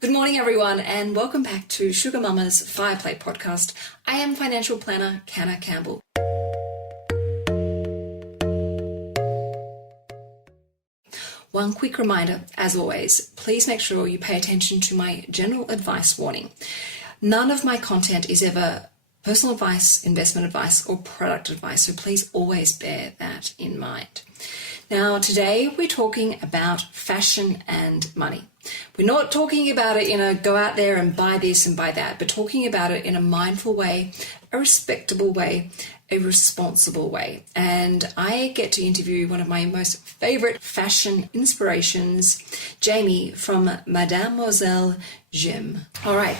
Good morning, everyone, and welcome back to Sugar Mama's Fireplate podcast. I am financial planner Canna Campbell. One quick reminder, as always, please make sure you pay attention to my general advice warning. None of my content is ever personal advice, investment advice, or product advice, so please always bear that in mind. Now, today we're talking about fashion and money. We're not talking about it in a go out there and buy this and buy that, but talking about it in a mindful way, a respectable way, a responsible way. And I get to interview one of my most favorite fashion inspirations, Jamie from Mademoiselle Gym. All right.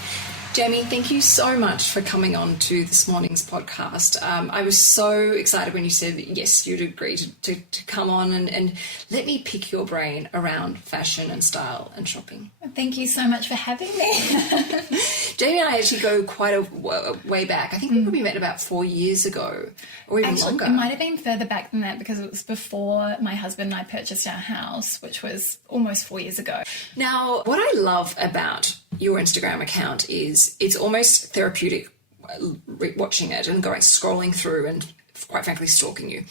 Jamie, thank you so much for coming on to this morning's podcast. I was so excited when you said that, yes, you'd agree to come on and let me pick your brain around fashion and style and shopping. Thank you so much for having me. Jamie and I actually go quite a way back. I think we probably met about 4 years ago or even longer. It might have been further back than that because it was before my husband and I purchased our house, which was almost 4 years ago. Now, what I love about your Instagram account is it's almost therapeutic watching it and scrolling through and quite frankly stalking you.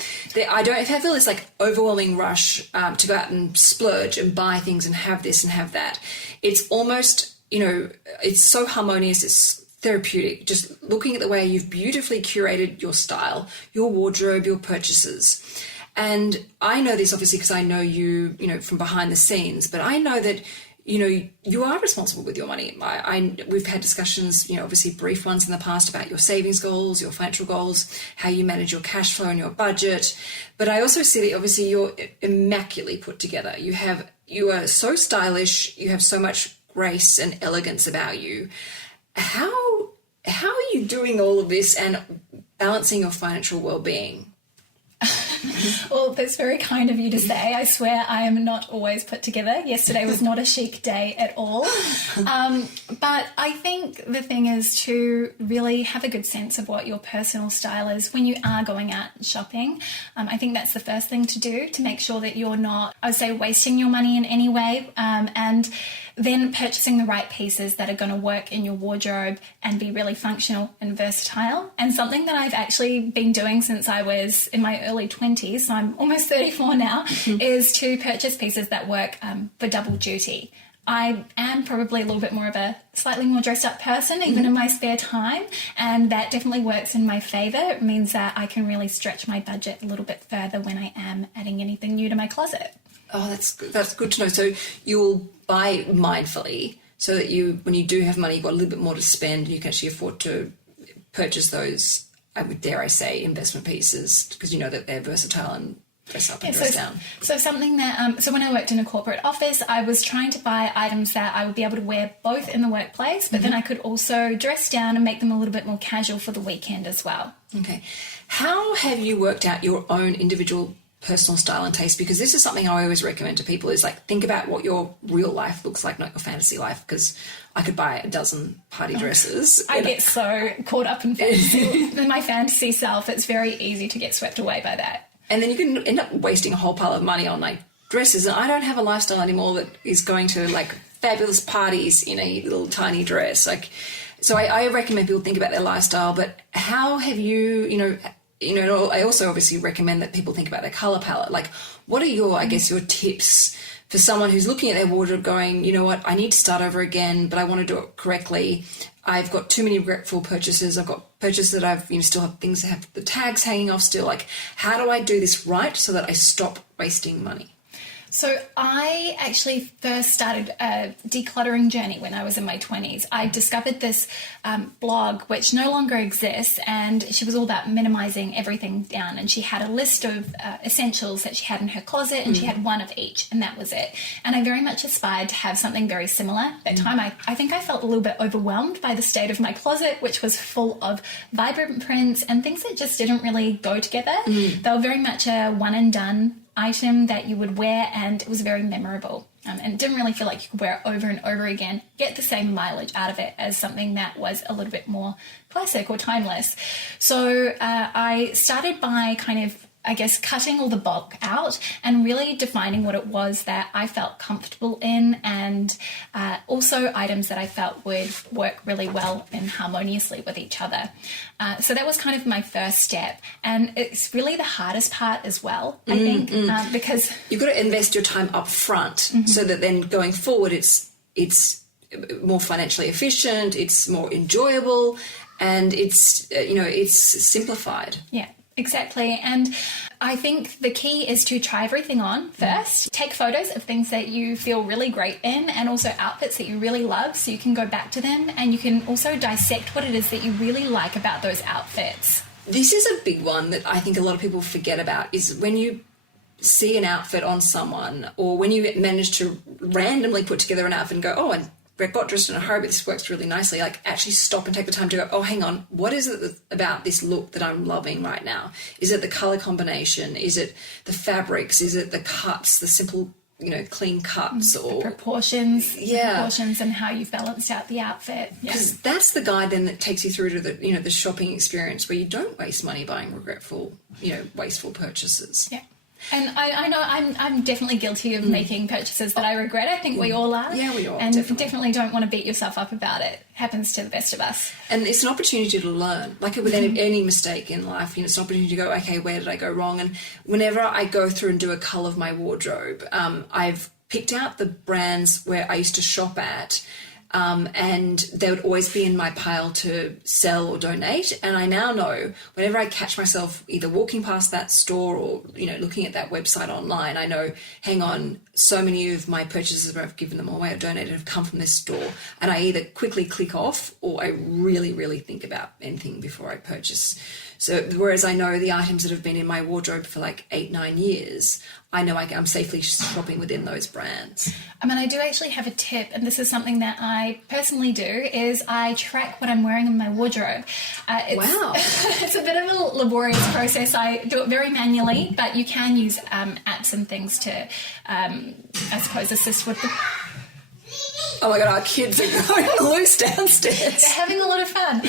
I don't feel this like overwhelming rush to go out and splurge and buy things and have this and have that. It's almost, it's so harmonious, it's therapeutic, just looking at the way you've beautifully curated your style, your wardrobe, your purchases. And I know this obviously because I know you, from behind the scenes, but I know that you are responsible with your money. We've had discussions, obviously brief ones in the past about your savings goals, your financial goals, how you manage your cash flow and your budget. But I also see that obviously you're immaculately put together. You are so stylish. You have so much grace and elegance about you. How are you doing all of this and balancing your financial well-being? Well, that's very kind of you to say. I swear I am not always put together. Yesterday was not a chic day at all. But I think the thing is to really have a good sense of what your personal style is when you are going out shopping. I think that's the first thing to do to make sure that you're not, I would say, wasting your money in any way, and then purchasing the right pieces that are going to work in your wardrobe and be really functional and versatile. And something that I've actually been doing since I was in my early 20s, so I'm almost 34 now, is to purchase pieces that work for double duty. I am probably a little bit more of a slightly more dressed up person, even in my spare time, and that definitely works in my favour. It means that I can really stretch my budget a little bit further when I am adding anything new to my closet. Oh, that's good to know. So you'll buy mindfully so that when you do have money, you've got a little bit more to spend. You can actually afford to purchase those, I would dare I say, investment pieces because you know that they're versatile and dress up and dress down. So something that, so when I worked in a corporate office, I was trying to buy items that I would be able to wear both in the workplace, but then I could also dress down and make them a little bit more casual for the weekend as well. Okay. How have you worked out your own individual personal style and taste? Because this is something I always recommend to people is like, think about what your real life looks like, not your fantasy life, because I could buy a dozen party dresses. I get so caught up in my fantasy self. It's very easy to get swept away by that. And then you can end up wasting a whole pile of money on like dresses. And I don't have a lifestyle anymore that is going to like fabulous parties in a little tiny dress. So I recommend people think about their lifestyle, but how have you, I also obviously recommend that people think about their colour palette. Like, what are your tips for someone who's looking at their wardrobe going, you know what, I need to start over again, but I want to do it correctly. I've got too many regretful purchases. I've got purchases that I've, still have things that have the tags hanging off still. Like, how do I do this right so that I stop wasting money? So I actually first started a decluttering journey when I was in my 20s. I discovered this blog, which no longer exists, and she was all about minimizing everything down. And she had a list of essentials that she had in her closet, and she had one of each, and that was it. And I very much aspired to have something very similar. At that time, I think I felt a little bit overwhelmed by the state of my closet, which was full of vibrant prints and things that just didn't really go together. They were very much a one and done item that you would wear, and it was very memorable, and it didn't really feel like you could wear it over and over again, get the same mileage out of it as something that was a little bit more classic or timeless. So I started by kind of I guess, cutting all the bulk out and really defining what it was that I felt comfortable in, and also items that I felt would work really well and harmoniously with each other. So that was kind of my first step. And it's really the hardest part as well, I think, because you've got to invest your time up front so that then going forward it's more financially efficient, it's more enjoyable, and it's it's simplified. Yeah. Exactly. And I think the key is to try everything on first. Take photos of things that you feel really great in, and also outfits that you really love, so you can go back to them and you can also dissect what it is that you really like about those outfits. This is a big one that I think a lot of people forget about, is when you see an outfit on someone, or when you manage to randomly put together an outfit and go, oh, and I got dressed in a hurry, but this works really nicely. Like, actually stop and take the time to go, oh, hang on, what is it about this look that I'm loving right now? Is it the color combination? Is it the fabrics? Is it the cuts, the simple, clean cuts? Or the proportions, and how you've balanced out the outfit. Because that's the guide then that takes you through to the, the shopping experience where you don't waste money buying regretful, wasteful purchases. Yeah. And I know I'm definitely guilty of making purchases that I regret. I think we all are. Yeah, we all. And definitely don't want to beat yourself up about it. Happens to the best of us. And it's an opportunity to learn. Like with any mistake in life, it's an opportunity to go, okay, where did I go wrong? And whenever I go through and do a cull of my wardrobe, I've picked out the brands where I used to shop at. And they would always be in my pile to sell or donate. And I now know whenever I catch myself either walking past that store or, looking at that website online, I know, hang on, so many of my purchases where I've given them away or donated have come from this store. And I either quickly click off or I really, really think about anything before I purchase. So whereas I know the items that have been in my wardrobe for like 8-9 years, I know I'm safely shopping within those brands. I do actually have a tip, and this is something that I personally do, is I track what I'm wearing in my wardrobe. Wow. It's a bit of a laborious process. I do it very manually, but you can use apps and things to, I suppose, assist with the... Oh my God, our kids are going loose downstairs. They're having a lot of fun.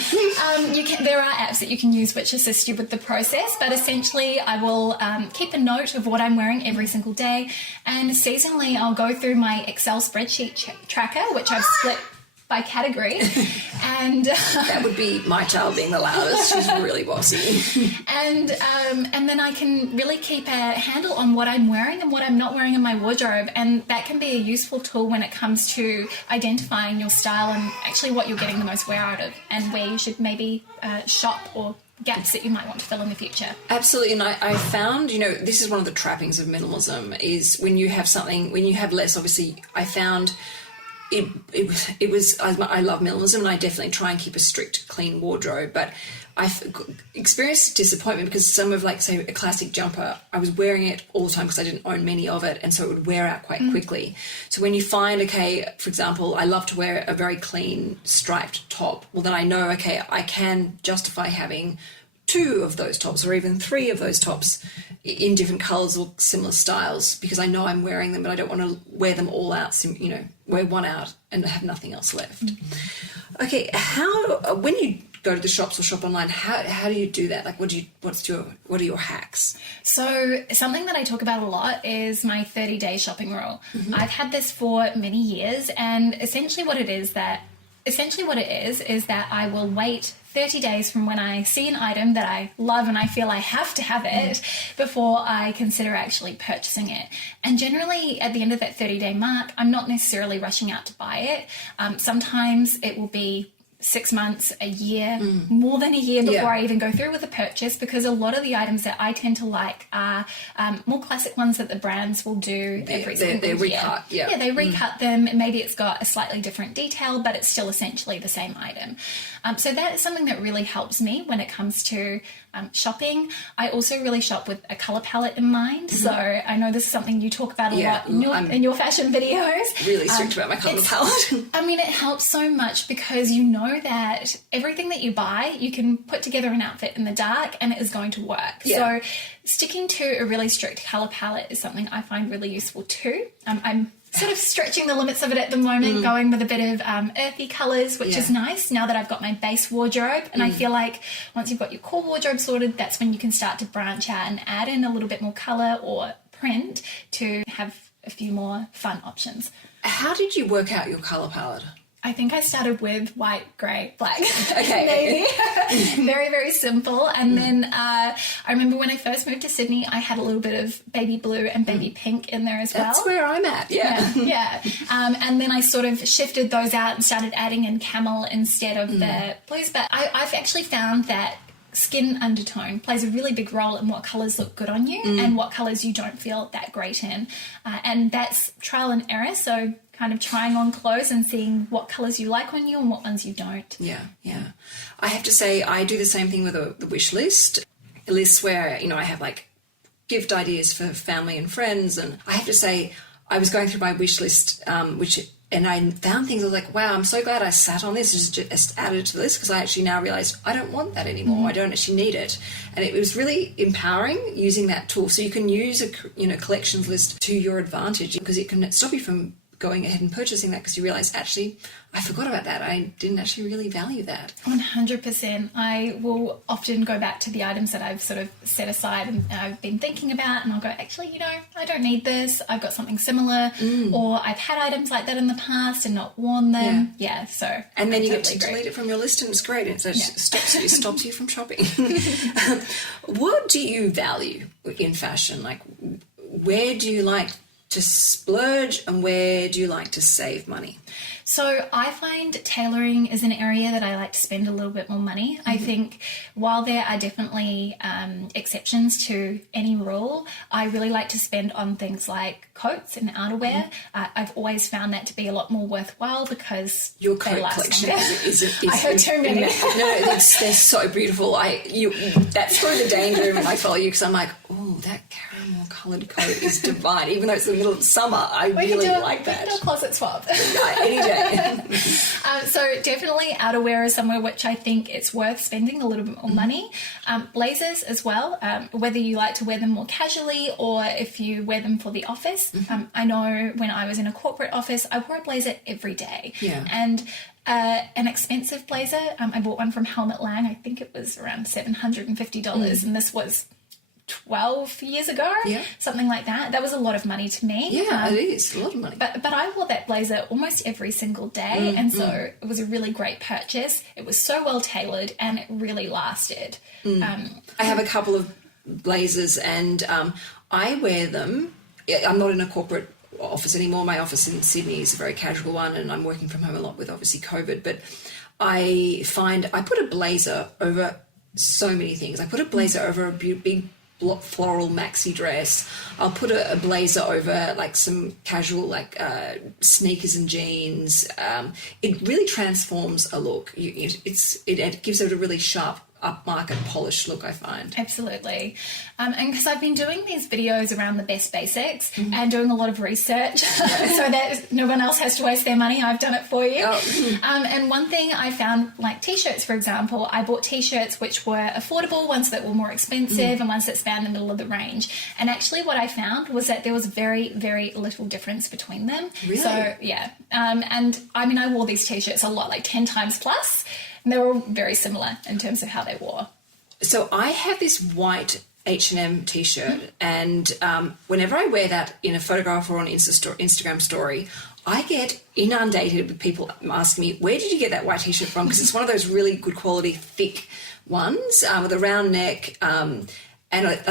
There are apps that you can use which assist you with the process, but essentially I will keep a note of what I'm wearing every single day, and seasonally I'll go through my Excel spreadsheet tracker, which I've split by category, and that would be my child being the loudest. She's really bossy. And then I can really keep a handle on what I'm wearing and what I'm not wearing in my wardrobe, and that can be a useful tool when it comes to identifying your style and actually what you're getting the most wear out of, and where you should maybe shop, or gaps that you might want to fill in the future. Absolutely. And I found, this is one of the trappings of minimalism, is when you have something, when you have less, obviously I found it was I love minimalism, and I definitely try and keep a strict, clean wardrobe, but I've experienced disappointment because some of, like, say, a classic jumper, I was wearing it all the time because I didn't own many of it, and so it would wear out quite quickly. So when you find, okay, for example, I love to wear a very clean striped top, well then I know, okay, I can justify having 2 of those tops or even 3 of those tops in different colours or similar styles, because I know I'm wearing them, but I don't want to wear them all out, wear one out and have nothing else left. Okay, when you go to the shops or shop online, how do you do that? Like, what are your hacks? So something that I talk about a lot is my 30-day shopping rule. I've had this for many years, and essentially what it is that I will wait 30 days from when I see an item that I love and I feel I have to have it before I consider actually purchasing it. And generally at the end of that 30-day mark, I'm not necessarily rushing out to buy it. Sometimes it will be 6 months, a year, more than a year before I even go through with the purchase, because a lot of the items that I tend to like are more classic ones that the brands will do every single year. They're recut, Yeah, they recut them. Maybe it's got a slightly different detail, but it's still essentially the same item. So that is something that really helps me when it comes to shopping. I also really shop with a colour palette in mind. So I know this is something you talk about a lot in your fashion videos. Really strict about my colour palette. It helps so much because you know that everything that you buy, you can put together an outfit in the dark and it is going to work. Yeah. So sticking to a really strict colour palette is something I find really useful too. I'm sort of stretching the limits of it at the moment, going with a bit of earthy colours, which is nice now that I've got my base wardrobe. And I feel like once you've got your core wardrobe sorted, that's when you can start to branch out and add in a little bit more colour or print to have a few more fun options. How did you work out your colour palette? I think I started with white, grey, black, Okay. navy. Very, very simple. And then I remember when I first moved to Sydney, I had a little bit of baby blue and baby pink in there as well. That's where I'm at, Yeah. And then I sort of shifted those out and started adding in camel instead of the blues. But I've actually found that skin undertone plays a really big role in what colours look good on you and what colours you don't feel that great in. And that's trial and error, so kind of trying on clothes and seeing what colours you like on you and what ones you don't. Yeah. I have to say I do the same thing with the wish list. A list where, I have like gift ideas for family and friends, and I have to say I was going through my wish list, and I found things I was like, wow, I'm so glad I sat on this, just added it to the list, because I actually now realised I don't want that anymore. I don't actually need it. And it was really empowering using that tool. So you can use a collections list to your advantage, because it can stop you from going ahead and purchasing that because you realise, actually, I forgot about that. I didn't actually really value that. 100%. I will often go back to the items that I've sort of set aside and I've been thinking about, and I'll go, actually, I don't need this. I've got something similar, or I've had items like that in the past and not worn them. Yeah, so. And then you get to delete it from your list, and it's great. It stops you from shopping. What do you value in fashion? Like, where do you like to splurge and where do you like to save money? So I find tailoring is an area that I like to spend a little bit more money. I think while there are definitely exceptions to any rule, I really like to spend on things like coats and outerwear. I've always found that to be a lot more worthwhile because your coat collection is I have too many. They're so beautiful. That's through the danger room when I follow you, because I'm like, oh, that caramel coloured coat is divine. Even though it's the middle of summer, I really like that. We can do a closet swap. Any day. So definitely outerwear is somewhere which I think it's worth spending a little bit more money. Blazers as well, whether you like to wear them more casually or if you wear them for the office. I know when I was in a corporate office, I wore a blazer every day. Yeah. And an expensive blazer, I bought one from Helmut Lang. I think it was around $750, and this was 12 years ago, something like that. That was a lot of money to me. Yeah, it is a lot of money. But I wore that blazer almost every single day, and so it was a really great purchase. It was so well tailored, and it really lasted. I have a couple of blazers, and I wear them. I'm not in a corporate office anymore. My office in Sydney is a very casual one, and I'm working from home a lot with obviously COVID. But I find I put a blazer over so many things. I put a blazer over a big floral maxi dress. I'll put a blazer over like some casual like sneakers and jeans. It really transforms a look. It gives it a really sharp, upmarket, polished look, I find. Absolutely. And because I've been doing these videos around the best basics and doing a lot of research so that no one else has to waste their money, I've done it for you. And one thing I found, like t-shirts, for example, I bought t-shirts which were affordable, ones that were more expensive and ones that span the middle of the range. And actually what I found was that there was very, very little difference between them. Really? So, yeah. And I mean, I wore these t-shirts a lot, like 10 times plus. And they were all very similar in terms of how they wore. So I have this white H&M t-shirt, and whenever I wear that in a photograph or on Instagram story, I get inundated with people asking me, where did you get that white t-shirt from? Because it's one of those really good quality, thick ones with a round neck. And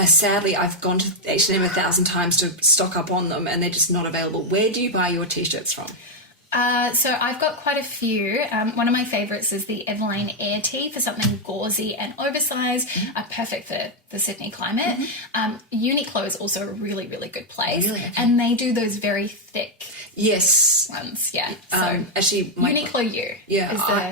sadly, I've gone to H&M 1,000 times to stock up on them, and they're just not available. Where do you buy your t-shirts from? So I've got quite a few. One of my favourites is the Everlane Air Tee for something gauzy and oversized, perfect for the Sydney climate. Uniqlo is also a really, really good place. Really? Okay. And they do those very thick ones. Yeah. So actually, Uniqlo U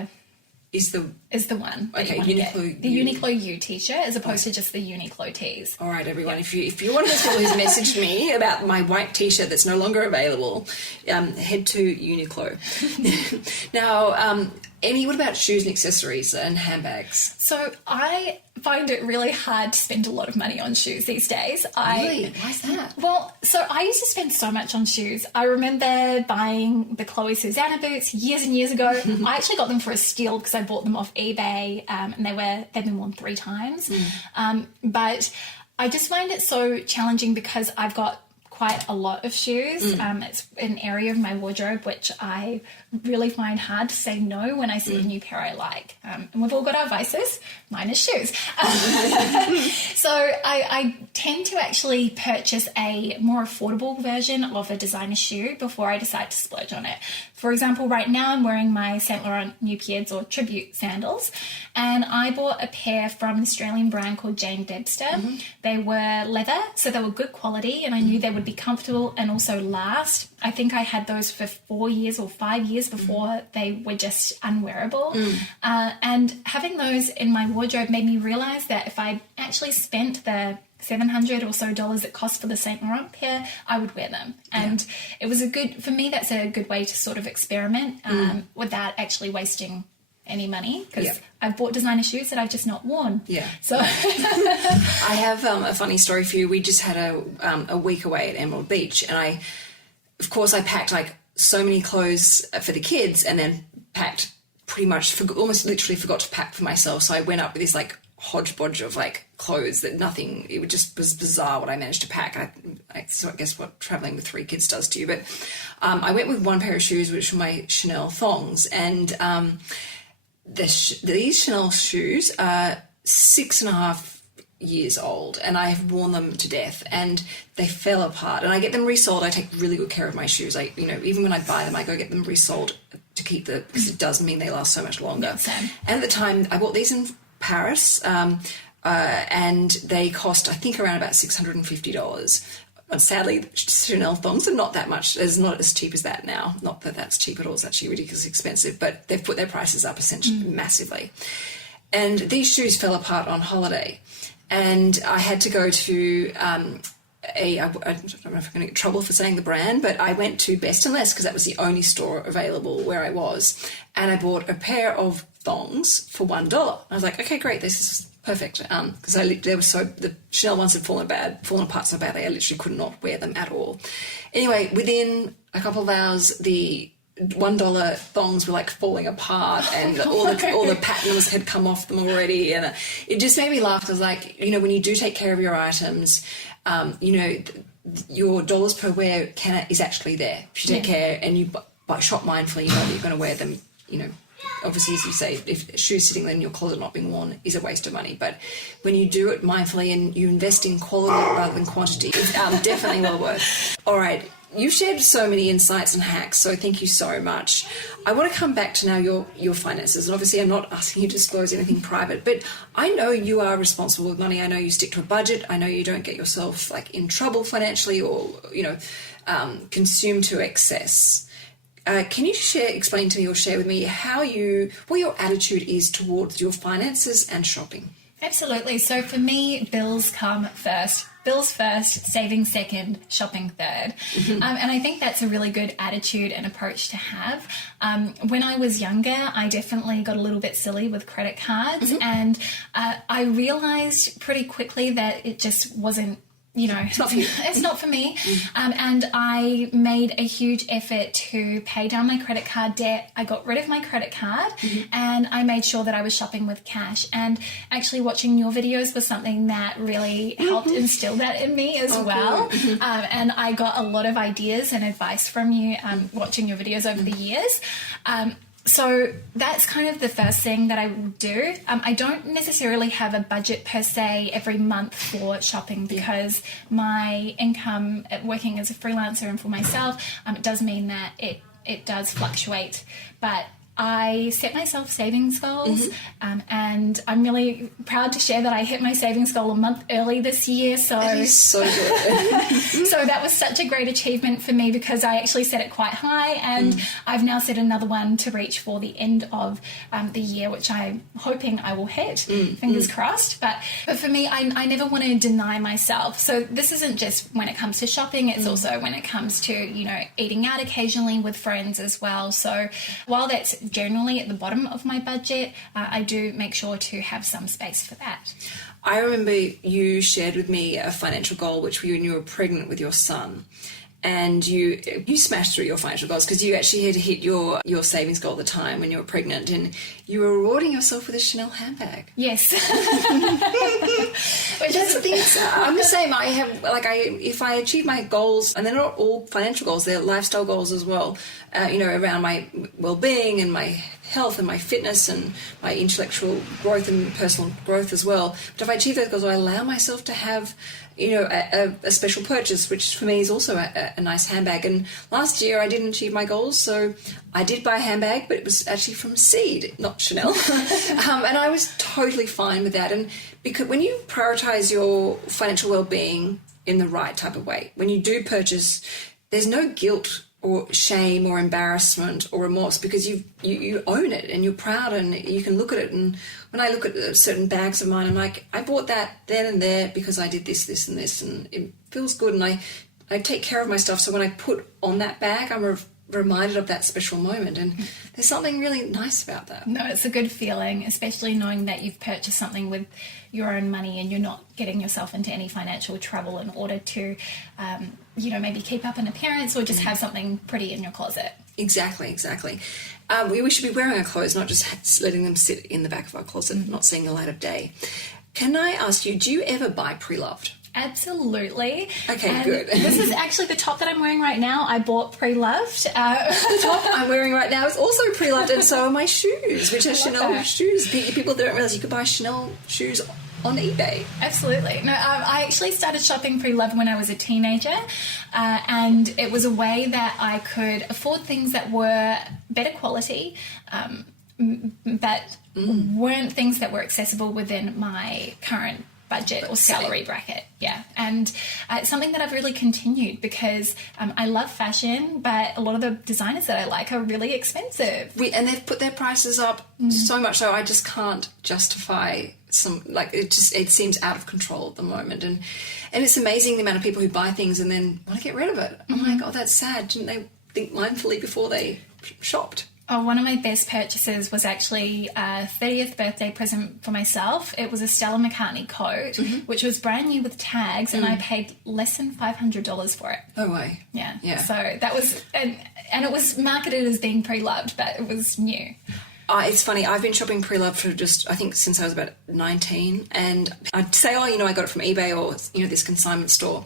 is the one. Okay, Uniqlo the Uniqlo U t-shirt as opposed to just the Uniqlo tees. All right, everyone. If you're one of those people who's messaged me about my white t-shirt that's no longer available, head to Uniqlo. Now, What about shoes and accessories and handbags? So I find it really hard to spend a lot of money on shoes these days. Really? Why is that? Well, so I used to spend so much on shoes. I remember buying the Chloe Susanna boots years and years ago. I actually got them for a steal because I bought them off eBay, and they've been worn 3 times. But I just find it so challenging because I've got quite a lot of shoes. It's an area of my wardrobe which I really find hard to say no when I see a new pair I like. And we've all got our vices. Mine is shoes. So I tend to actually purchase a more affordable version of a designer shoe before I decide to splurge on it. For example, right now I'm wearing my Saint Laurent Nu-Pieds or tribute sandals, and I bought a pair from an Australian brand called Jane Debster. They were leather, so they were good quality, and I knew they would be comfortable and also last. I think I had those for 4 years or 5 years before they were just unwearable. And having those in my wardrobe made me realize that if I actually spent the $700 or so it cost for the Saint Laurent pair, I would wear them. And it was for me, that's a good way to sort of experiment without actually wasting any money, because I've bought designer shoes that I've just not worn. So I have a funny story for you. We just had a week away at Emerald Beach, and I packed like so many clothes for the kids, and then packed pretty much almost literally forgot to pack for myself. So I went up with this like hodgepodge of like clothes that it just was bizarre what I managed to pack. So I guess what traveling with 3 kids does to you. But I went with one pair of shoes, which were my Chanel thongs, and these Chanel shoes are 6.5 years old, and I have worn them to death, and they fell apart. And I get them resold. I take really good care of my shoes. Even when I buy them, I go get them resold to keep because it does mean they last so much longer. Same. And at the time, I bought these in Paris, and they cost, I think, around about $650. And sadly, Chanel thongs are not that much. It's not as cheap as that now. Not that that's cheap at all. It's actually ridiculously expensive, but they've put their prices up essentially massively. And these shoes fell apart on holiday, and I had to go to I don't know if I'm going to get in trouble for saying the brand, but I went to Best and Less because that was the only store available where I was, and I bought a pair of thongs for $1. I was like, okay, great, this is perfect, because the Chanel ones had fallen apart so badly I literally could not wear them at all. Anyway, within a couple of hours, the $1 thongs were like falling apart, and all the patterns had come off them already, and it just made me laugh. I was like, when you do take care of your items, your dollars per wear is actually there. If you take care and you shop mindfully, you know that you're going to wear them. Obviously, as you say, if shoes sitting in your closet not being worn is a waste of money. But when you do it mindfully and you invest in quality rather than quantity, it's definitely well worth. All right. You've shared so many insights and hacks, so thank you so much. I want to come back to now your finances, and obviously I'm not asking you to disclose anything private, but I know you are responsible with money. I know you stick to a budget. I know you don't get yourself like in trouble financially or consume to excess. Can you explain to me or share with me what your attitude is towards your finances and shopping? Absolutely. So for me, bills come first. Bills first, savings second, shopping third. And I think that's a really good attitude and approach to have. When I was younger, I definitely got a little bit silly with credit cards, and I realized pretty quickly that it just wasn't, it's not for you. It's not for me. And I made a huge effort to pay down my credit card debt. I got rid of my credit card, and I made sure that I was shopping with cash. And actually watching your videos was something that really helped instill that in me as well. Cool. And I got a lot of ideas and advice from you watching your videos over the years. So that's kind of the first thing that I will do. I don't necessarily have a budget per se every month for shopping because my income working as a freelancer and for myself, it does mean that it does fluctuate. But I set myself savings goals, and I'm really proud to share that I hit my savings goal a month early this year. So that is so good. So that was such a great achievement for me because I actually set it quite high, and I've now set another one to reach for the end of the year, which I'm hoping I will hit. Fingers crossed. But for me, I never want to deny myself. So this isn't just when it comes to shopping; it's also when it comes to eating out occasionally with friends as well. So while that's generally at the bottom of my budget, I do make sure to have some space for that. I remember you shared with me a financial goal, which when you were pregnant with your son. And you smashed through your financial goals because you actually had to hit your savings goal at the time when you were pregnant, and you were rewarding yourself with a Chanel handbag. Yes. Which that's the thing. I'm the same. If I achieve my goals, and they're not all financial goals, they're lifestyle goals as well, around my well-being and my health and my fitness and my intellectual growth and personal growth as well. But if I achieve those goals, I allow myself to have a special purchase, which for me is also a nice handbag. And last year I didn't achieve my goals, so I did buy a handbag, but it was actually from Seed, not Chanel. And I was totally fine with that. And because when you prioritize your financial well-being in the right type of way, when you do purchase, there's no guilt or shame or embarrassment or remorse, because you own it and you're proud and you can look at it. And when I look at certain bags of mine, I'm like, I bought that then and there because I did this and this, and it feels good, and I take care of my stuff. So when I put on that bag, I'm reminded of that special moment, and there's something really nice about that. No, it's a good feeling, especially knowing that you've purchased something with your own money and you're not getting yourself into any financial trouble in order to maybe keep up an appearance or just have something pretty in your closet. Exactly. We should be wearing our clothes, not just letting them sit in the back of our closet, not seeing the light of day. Can I ask you, do you ever buy pre-loved? Absolutely. Okay, good. This is actually the top that I'm wearing right now. I bought pre-loved. The top I'm wearing right now is also pre-loved, and so are my shoes, which are Chanel shoes. People don't realise you could buy Chanel shoes on eBay. Absolutely. No, I actually started shopping pre-loved when I was a teenager, and it was a way that I could afford things that were better quality, but weren't things that were accessible within my current budget or salary bracket. Yeah. And it's something that I've really continued because I love fashion, but a lot of the designers that I like are really expensive. And they've put their prices up so much so I just can't justify it seems out of control at the moment. And it's amazing the amount of people who buy things and then want to get rid of it. I'm like, oh, that's sad. Didn't they think mindfully before they shopped? Oh, one of my best purchases was actually a 30th birthday present for myself. It was a Stella McCartney coat, which was brand new with tags, and I paid less than $500 for it. No way. Yeah. So that was, and it was marketed as being pre-loved, but it was new. It's funny, I've been shopping pre-loved for I think since I was about 19, and I'd say, I got it from eBay or, this consignment store.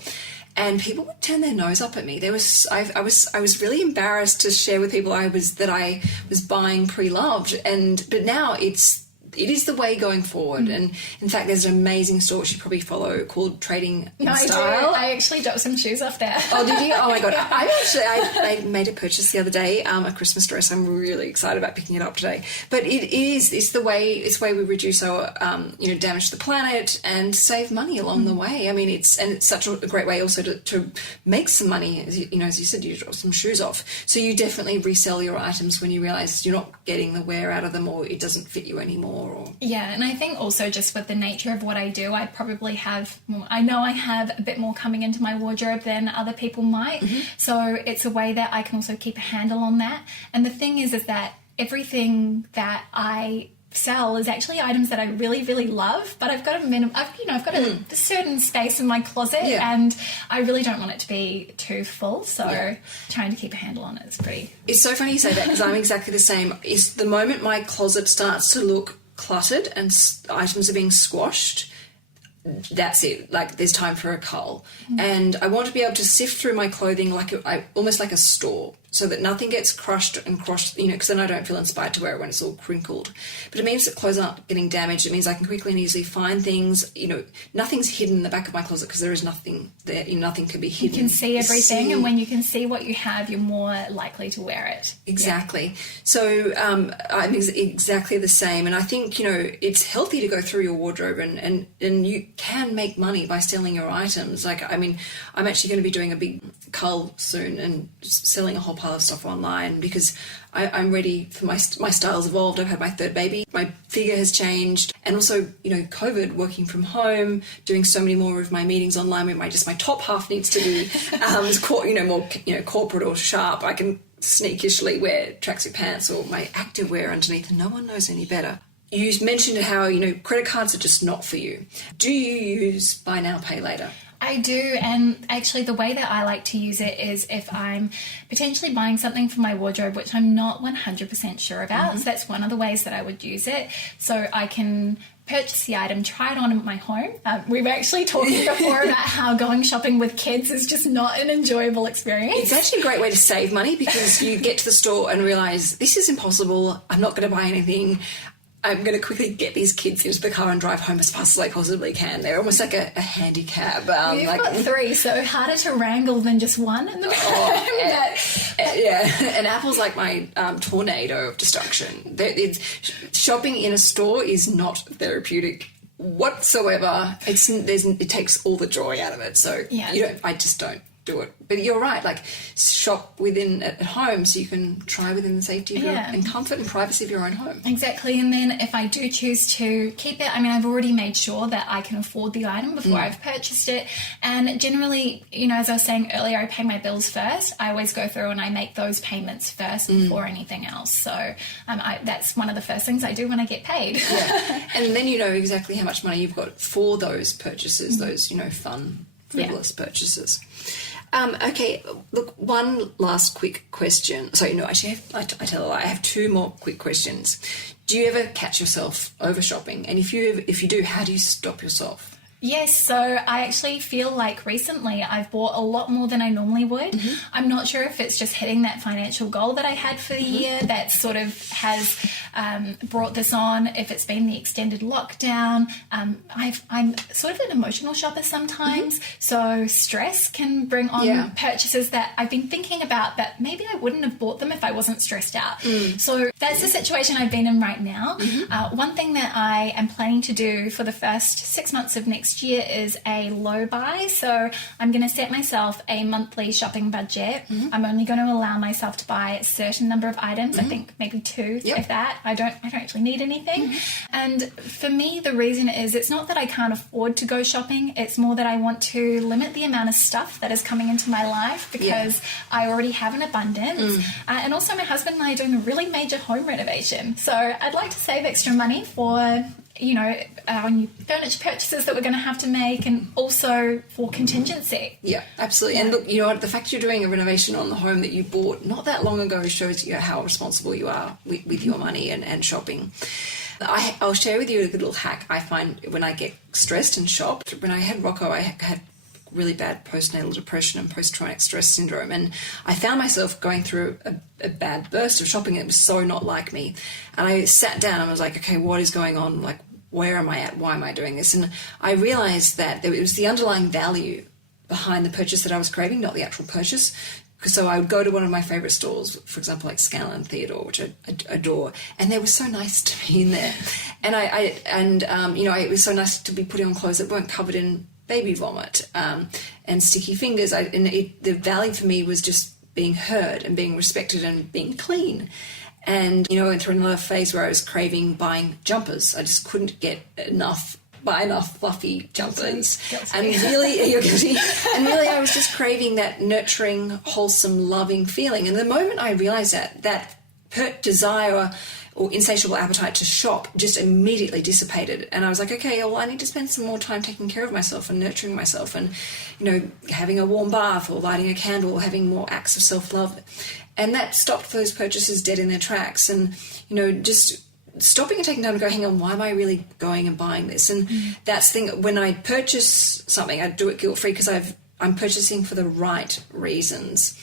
And people would turn their nose up at me. I was really embarrassed to share with people that I was buying pre-loved, but now it is the way going forward. And in fact, there's an amazing store which you probably follow called Trading in Style. I actually dropped some shoes off there. Oh, did you? Oh my God. I made a purchase the other day, a Christmas dress. I'm really excited about picking it up today. But it's the way we reduce our, damage to the planet and save money along the way. I mean, it's such a great way also to make some money. As you said, you drop some shoes off. So you definitely resell your items when you realize you're not getting the wear out of them or it doesn't fit you anymore. Yeah, and I think also just with the nature of what I do, I probably I know I have a bit more coming into my wardrobe than other people might. So it's a way that I can also keep a handle on that. And the thing is that everything that I sell is actually items that I really, really love, but I've got I've got a certain space in my closet, and I really don't want it to be too full. So trying to keep a handle on it is pretty. It's so funny you say that because I'm exactly the same. It's the moment my closet starts to look cluttered and items are being squashed, that's it. Like, there's time for a cull. And I want to be able to sift through my clothing almost like a store, so that nothing gets crushed, because then I don't feel inspired to wear it when it's all crinkled. But it means that clothes aren't getting damaged. It means I can quickly and easily find things. Nothing's hidden in the back of my closet because there is nothing there. Nothing can be hidden. You can see everything, and when you can see what you have, you're more likely to wear it. Exactly. Yeah. So I'm exactly the same. And I think, it's healthy to go through your wardrobe and you can make money by selling your items. I'm actually going to be doing a big cull soon and selling a whole pile of stuff online because I'm ready for my style's evolved. I've had my third baby. My figure has changed. And also, COVID, working from home, doing so many more of my meetings online where my top half needs to be, more, corporate or sharp. I can sneakishly wear tracksuit pants or my activewear underneath, and no one knows any better. You mentioned how, credit cards are just not for you. Do you use buy now, pay later? I do, and actually the way that I like to use it is if I'm potentially buying something for my wardrobe which I'm not 100% sure about. So that's one of the ways that I would use it. So I can purchase the item, try it on at my home. We've actually talked before about how going shopping with kids is just not an enjoyable experience. It's actually a great way to save money because you get to the store and realise this is impossible, I'm not going to buy anything. I'm going to quickly get these kids into the car and drive home as fast as I possibly can. They're almost like a handicap. You've got 3, so harder to wrangle than just one in the and Apple's like my tornado of destruction. Shopping in a store is not therapeutic whatsoever. It takes all the joy out of it. So I just don't do it. But you're right, like shop within at home so you can try within the safety of your and comfort and privacy of your own home. Exactly. And then if I do choose to keep it, I've already made sure that I can afford the item before I've purchased it. And generally, as I was saying earlier, I pay my bills first. I always go through and I make those payments first before anything else. So that's one of the first things I do when I get paid. Yeah. And then you know exactly how much money you've got for those purchases, those, fun, frivolous purchases. Okay, look, one last quick question. Sorry, no, actually, I tell a lie. I have 2 more quick questions. Do you ever catch yourself over shopping? And if you do, how do you stop yourself? Yes, so I actually feel like recently I've bought a lot more than I normally would. I'm not sure if it's just hitting that financial goal that I had for the year that sort of has brought this on, if it's been the extended lockdown. I'm sort of an emotional shopper sometimes, so stress can bring on purchases that I've been thinking about that maybe I wouldn't have bought them if I wasn't stressed out. So that's the situation I've been in right now. One thing that I am planning to do for the first 6 months of next year is a low buy. So I'm going to set myself a monthly shopping budget. I'm only going to allow myself to buy a certain number of items. I think maybe 2, if that. I don't actually need anything. And for me, the reason is it's not that I can't afford to go shopping. It's more that I want to limit the amount of stuff that is coming into my life because I already have an abundance. And also my husband and I are doing a really major home renovation. So I'd like to save extra money for our new furniture purchases that we're going to have to make, and also for contingency. Yeah, absolutely. And look, the fact you're doing a renovation on the home that you bought not that long ago shows you how responsible you are with your money and shopping. I'll share with you a little hack I find when I get stressed and shop. When I had Rocco, I had really bad postnatal depression and post-traumatic stress syndrome, and I found myself going through a bad burst of shopping. It was so not like me, and I sat down and was like, okay, what is going on? Like, where am I at? Why am I doing this? And I realized that it was the underlying value behind the purchase that I was craving, not the actual purchase. So I would go to one of my favourite stores, for example, like Scanlan Theodore, which I adore, and they were so nice to me in there. And it was so nice to be putting on clothes that weren't covered in baby vomit and sticky fingers. The value for me was just being heard and being respected and being clean. And, I went through another phase where I was craving buying jumpers. I just couldn't buy enough fluffy jumpers. And really, you're guilty. And really, I was just craving that nurturing, wholesome, loving feeling. And the moment I realised that desire or insatiable appetite to shop just immediately dissipated. And I was like, okay, well, I need to spend some more time taking care of myself and nurturing myself and, having a warm bath or lighting a candle or having more acts of self-love. And that stopped those purchases dead in their tracks. And, just stopping and taking time to go, hang on, why am I really going and buying this? And that's the thing, when I purchase something, I do it guilt-free because I'm purchasing for the right reasons.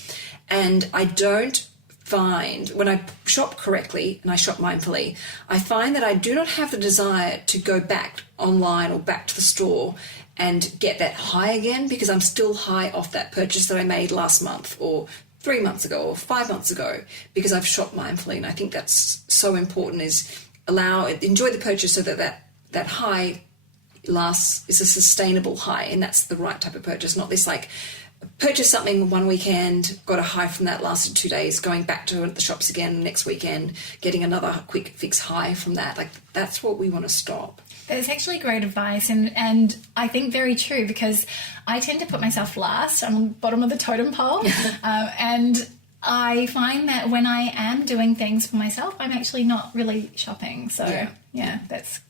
And I don't find, when I shop correctly and I shop mindfully, I find that I do not have the desire to go back online or back to the store and get that high again, because I'm still high off that purchase that I made last month or 3 months ago or 5 months ago, because I've shopped mindfully. And I think that's so important, is enjoy the purchase so that high lasts, is a sustainable high, and that's the right type of purchase, not this like purchase something one weekend, got a high from that, lasted 2 days, going back to the shops again next weekend, getting another quick fix high from that. Like, that's what we want to stop. That's actually great advice, and I think very true, because I tend to put myself last. I'm on the bottom of the totem pole, and I find that when I am doing things for myself, I'm actually not really shopping. So yeah that's...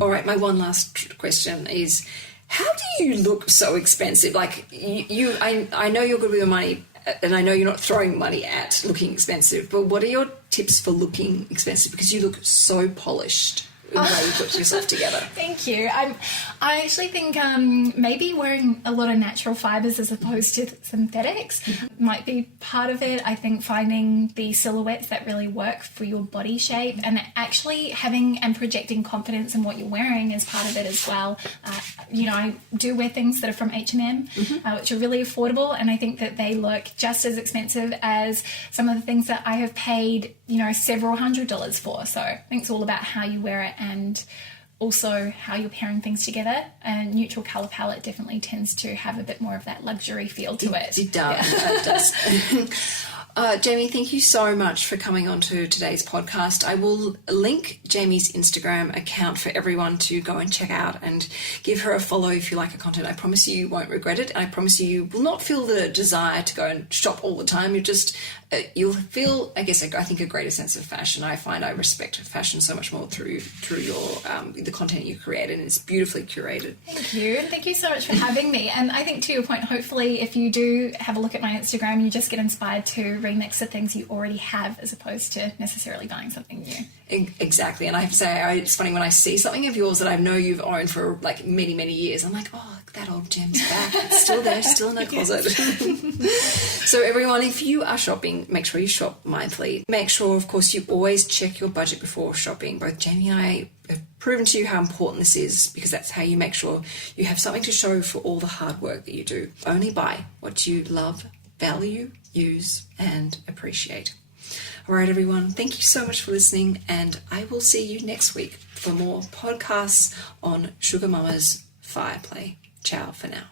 All right, my one last question is, how do you look so expensive? Like I know you're good with your money, and I know you're not throwing money at looking expensive, but what are your tips for looking expensive? Because you look so polished in the way you put yourself together. Thank you. I actually think maybe wearing a lot of natural fibres as opposed to synthetics might be part of it. I think finding the silhouettes that really work for your body shape and actually having and projecting confidence in what you're wearing is part of it as well. I do wear things that are from H&M, which are really affordable, and I think that they look just as expensive as some of the things that I have paid, several $100s for. So I think it's all about how you wear it and also how you're pairing things together. A neutral colour palette definitely tends to have a bit more of that luxury feel to it. It does. Yeah. It does. Jamie, thank you so much for coming on to today's podcast. I will link Jamie's Instagram account for everyone to go and check out and give her a follow if you like her content. I promise you won't regret it. I promise you will not feel the desire to go and shop all the time. You'll feel, I think, a greater sense of fashion. I find I respect fashion so much more through your the content you create, and it's beautifully curated. Thank you, and thank you so much for having me. And I think to your point, hopefully if you do have a look at my Instagram, you just get inspired to remix the things you already have as opposed to necessarily buying something new. Exactly. And I have to say, it's funny when I see something of yours that I know you've owned for like many, many years, I'm like, oh, that old gem's back. It's still there, still in the closet. So everyone, if you are shopping, make sure you shop mindfully. Make sure, of course, you always check your budget before shopping. Both Jamie and I have proven to you how important this is, because that's how you make sure you have something to show for all the hard work that you do. Only buy what you love, value, use, and appreciate. All right, everyone, thank you so much for listening, and I will see you next week for more podcasts on Sugar Mama's Fire Play. Ciao for now.